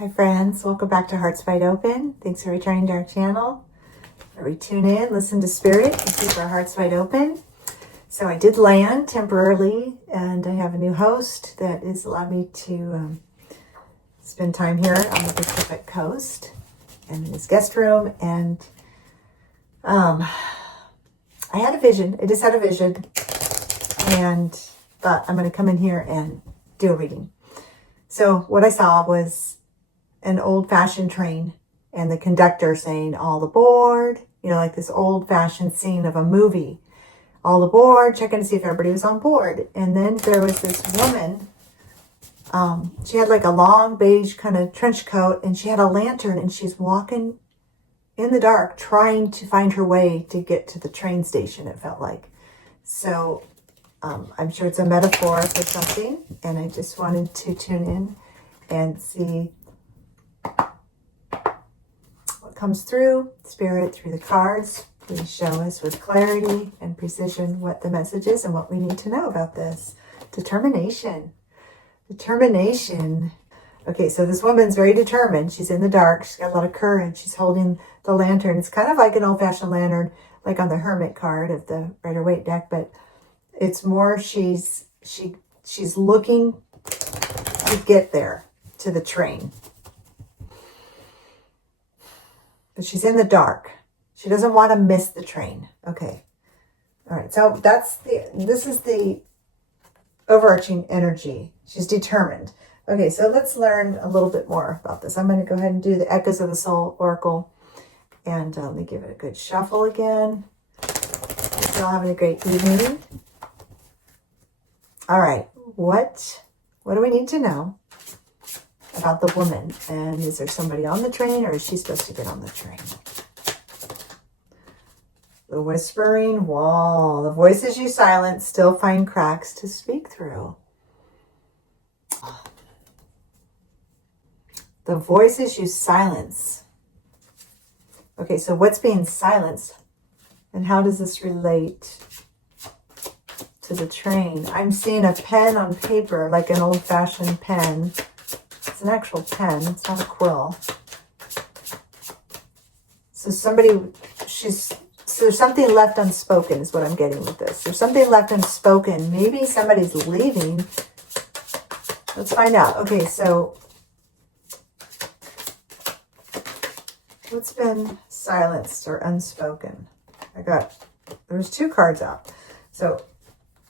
Hi friends, welcome back to Hearts Wide Open. Thanks for returning to our channel, where we tune in, listen to Spirit, and keep our hearts wide open. So I did land temporarily, and I have a new host that has allowed me to spend time here on the Pacific Coast and in his guest room. And I had a vision. I just had a vision, and thought I'm going to come in here and do a reading. So what I saw was an old-fashioned train and the conductor saying, "All aboard," like this old-fashioned scene of a movie. All aboard, checking to see if everybody was on board. And then there was this woman. She had like a long beige kind of trench coat, and she had a lantern, and she's walking in the dark trying to find her way to get to the train station, it felt like. So I'm sure it's a metaphor for something, and I just wanted to tune in and see what comes through. Spirit, through the cards, please show us with clarity and precision what the message is and what we need to know about this. Determination. Okay, so this woman's very determined. She's in the dark. She's got a lot of courage. She's holding the lantern. It's kind of like an old-fashioned lantern, like on the Hermit card of the Rider-Waite deck, but it's more she's looking to get there to the train. But she's in the dark. She doesn't want to miss the train. Okay. All right. So this is the overarching energy. She's determined. Okay. So let's learn a little bit more about this. I'm going to go ahead and do the Echoes of the Soul Oracle. And let me give it a good shuffle again. Hope you're all having a great evening. All right. What do we need to know about the woman? And is there somebody on the train, or is she supposed to get on the train? The whispering wall. The voices you silence still find cracks to speak through. The voices you silence. Okay, so what's being silenced? And how does this relate to the train? I'm seeing a pen on paper, like an old-fashioned pen. It's an actual pen. It's not a quill. So there's something left unspoken is what I'm getting with this. There's something left unspoken. Maybe somebody's leaving. Let's find out. Okay, so what's been silenced or unspoken? There's two cards out. So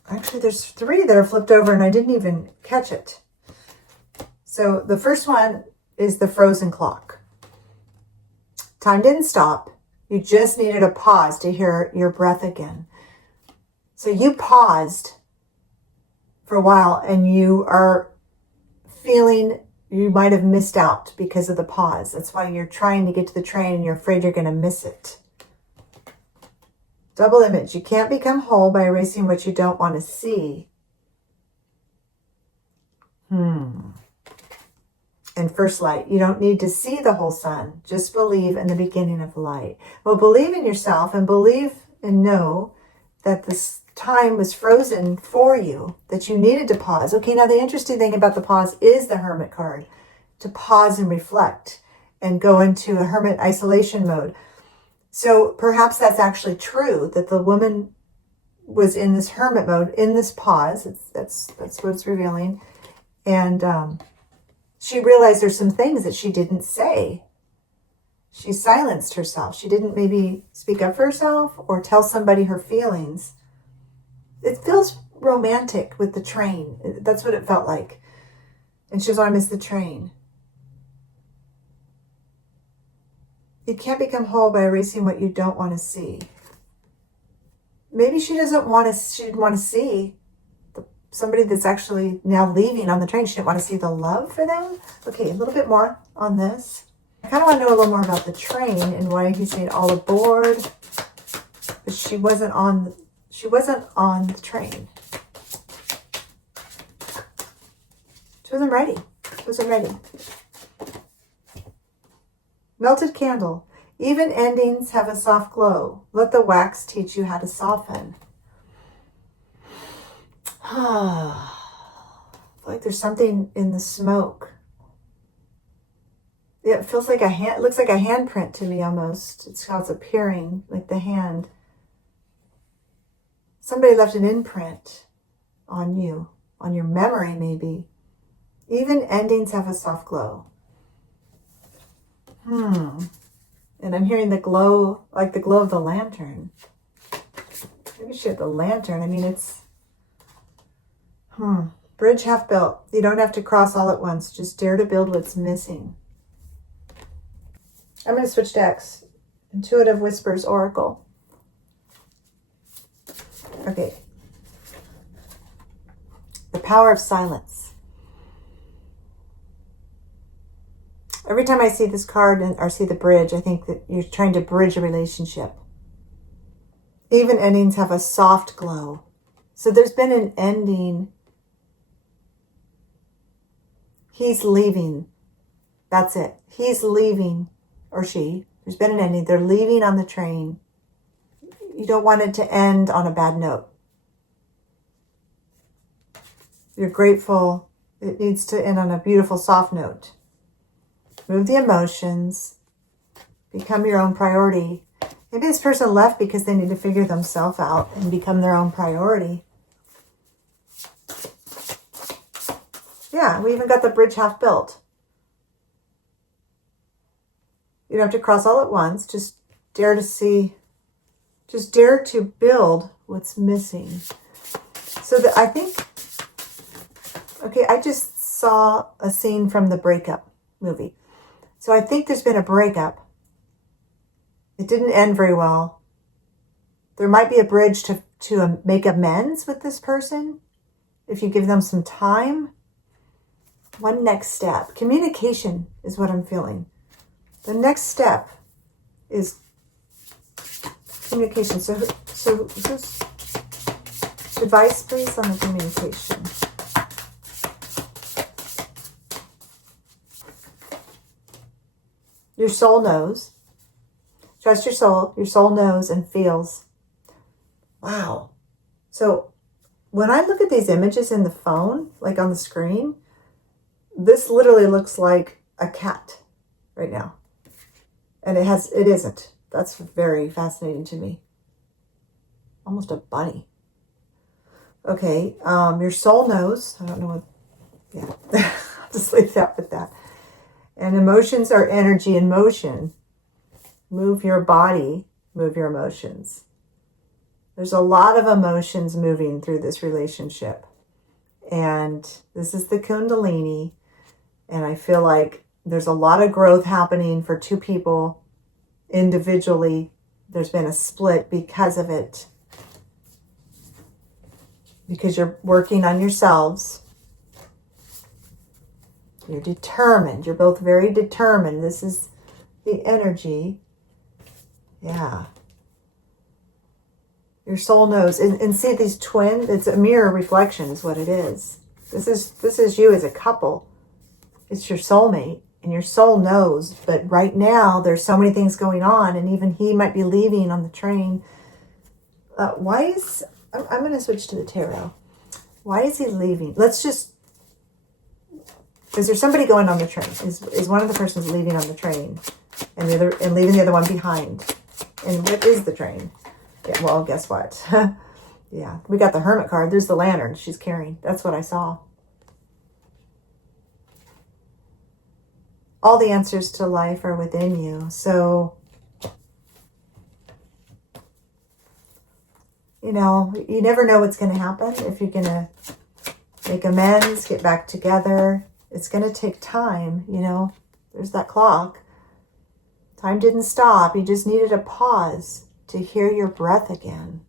actually there's three that are flipped over and I didn't even catch it. So the first one is the frozen clock. Time didn't stop. You just needed a pause to hear your breath again. So you paused for a while and you are feeling you might have missed out because of the pause. That's why you're trying to get to the train and you're afraid you're going to miss it. Double image. You can't become whole by erasing what you don't want to see. And first light. You don't need to see the whole sun. Just believe in the beginning of light. Well, believe in yourself and believe and know that this time was frozen for you, that you needed to pause. Okay, now the interesting thing about the pause is the Hermit card. To pause and reflect and go into a hermit isolation mode. So perhaps that's actually true, that the woman was in this hermit mode, in this pause. That's what it's revealing. And she realized there's some things that she didn't say. She silenced herself. She didn't maybe speak up for herself or tell somebody her feelings. It feels romantic with the train. That's what it felt like. And she doesn't want to miss the train. You can't become whole by erasing what you don't want to see. Maybe she didn't want to see somebody that's actually now leaving on the train. She didn't want to see the love for them. Okay, a little bit more on this. I kind of want to know a little more about the train and why he's saying all aboard. But she wasn't on the train. She wasn't ready. Melted candle. Even endings have a soft glow. Let the wax teach you how to soften. Like there's something in the smoke. it feels like a hand, it looks like a handprint to me almost. It's how it's appearing, like the hand. Somebody left an imprint on you, on your memory maybe. Even endings have a soft glow. And I'm hearing the glow, like the glow of the lantern. Maybe she had the lantern. I mean, it's, bridge half built. You don't have to cross all at once. Just dare to build what's missing. I'm going to switch decks. Intuitive Whispers Oracle. Okay. The power of silence. Every time I see this card or see the bridge, I think that you're trying to bridge a relationship. Even endings have a soft glow. So there's been an ending. He's leaving. That's it. He's leaving, or she. There's been an ending. They're leaving on the train. You don't want it to end on a bad note. You're grateful. It needs to end on a beautiful, soft note. Move the emotions. Become your own priority. Maybe this person left because they need to figure themselves out and become their own priority. Yeah, we even got the bridge half built. You don't have to cross all at once. Just dare to see. Just dare to build what's missing. So that I think, okay, I just saw a scene from the Breakup movie. So I think there's been a breakup. It didn't end very well. There might be a bridge to make amends with this person if you give them some time. One next step. Communication is what I'm feeling. The next step is communication. So just advice, please, on the communication. Your soul knows. Trust your soul. Your soul knows and feels. Wow. So when I look at these images in the phone, like on the screen, this literally looks like a cat right now. And it isn't. That's very fascinating to me. Almost a bunny. Okay. Your soul knows. I don't know what, yeah. I'll just leave that with that. And emotions are energy in motion. Move your body, move your emotions. There's a lot of emotions moving through this relationship. And this is the Kundalini. And I feel like there's a lot of growth happening for two people individually. There's been a split because of it. Because you're working on yourselves. You're determined. You're both very determined. This is the energy. Yeah. Your soul knows. And see these twins? It's a mirror reflection is what it is. This is you as a couple. It's your soulmate. And your soul knows. But right now, there's so many things going on. And even he might be leaving on the train. I'm going to switch to the tarot. Why is he leaving? Is there somebody going on the train? Is one of the persons leaving on the train and leaving the other one behind? And what is the train? Yeah, well, guess what? Yeah, we got the Hermit card. There's the lantern she's carrying. That's what I saw. All the answers to life are within you. So, you know, you never know what's going to happen. If you're going to make amends, get back together, it's going to take time, you know. There's that clock. Time didn't stop. You just needed a pause to hear your breath again.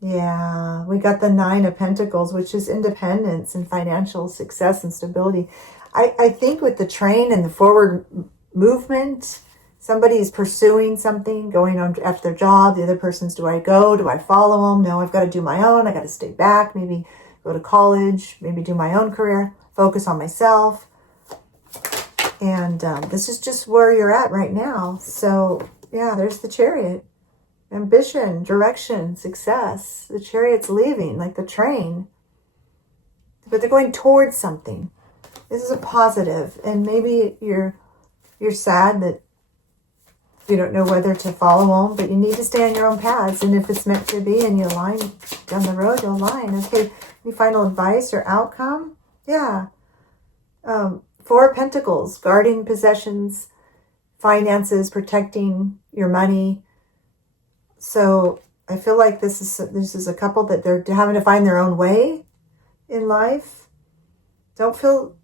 Yeah, we got the 9 of Pentacles, which is independence and financial success and stability. I think with the train and the forward movement, somebody's pursuing something, going on after their job. The other person's, do I go? Do I follow them? No, I've got to do my own. I got to stay back, maybe go to college, maybe do my own career, focus on myself. And this is just where you're at right now. So, yeah, there's the Chariot. Ambition, direction, success. The Chariot's leaving, like the train. But they're going towards something. This is a positive. And maybe you're you're sad that you don't know whether to follow them, but you need to stay on your own paths. And if it's meant to be and you align down the road, you'll align. Okay, any final advice or outcome? Yeah. Four of Pentacles, guarding possessions, finances, protecting your money. So I feel like this is a couple that they're having to find their own way in life. Don't feel,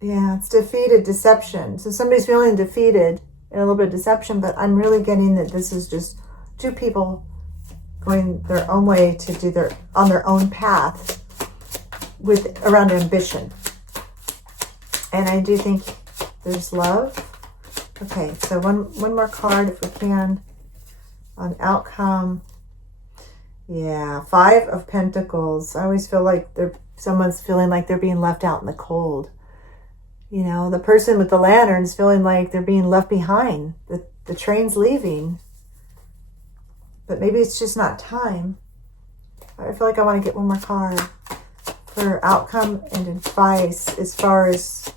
yeah, it's defeated, deception. So somebody's feeling defeated and a little bit of deception, but I'm really getting that this is just two people going their own way to do on their own path around ambition. And I do think there's love. Okay, so one more card if we can on outcome. Yeah, Five of Pentacles. I always feel like someone's feeling like they're being left out in the cold. You know, the person with the lantern's feeling like they're being left behind. The train's leaving. But maybe it's just not time. I feel like I want to get one more card for outcome and advice as far as,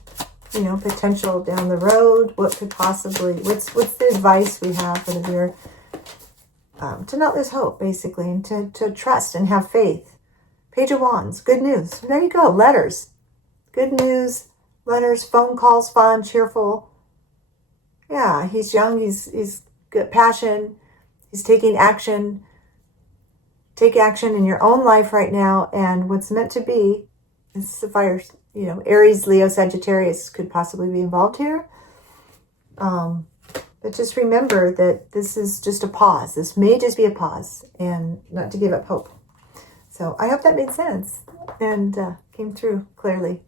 you know, potential down the road. What could possibly, what's the advice we have for the viewer? To not lose hope, basically, and to trust and have faith. Page of Wands, good news. There you go, letters. Good news, letters, phone calls, fun, cheerful. Yeah, he's young, he's got passion, he's taking action. Take action in your own life right now, and what's meant to be is the fire, you know, Aries, Leo, Sagittarius could possibly be involved here. But just remember that this is just a pause. This may just be a pause, and not to give up hope. So I hope that made sense and came through clearly.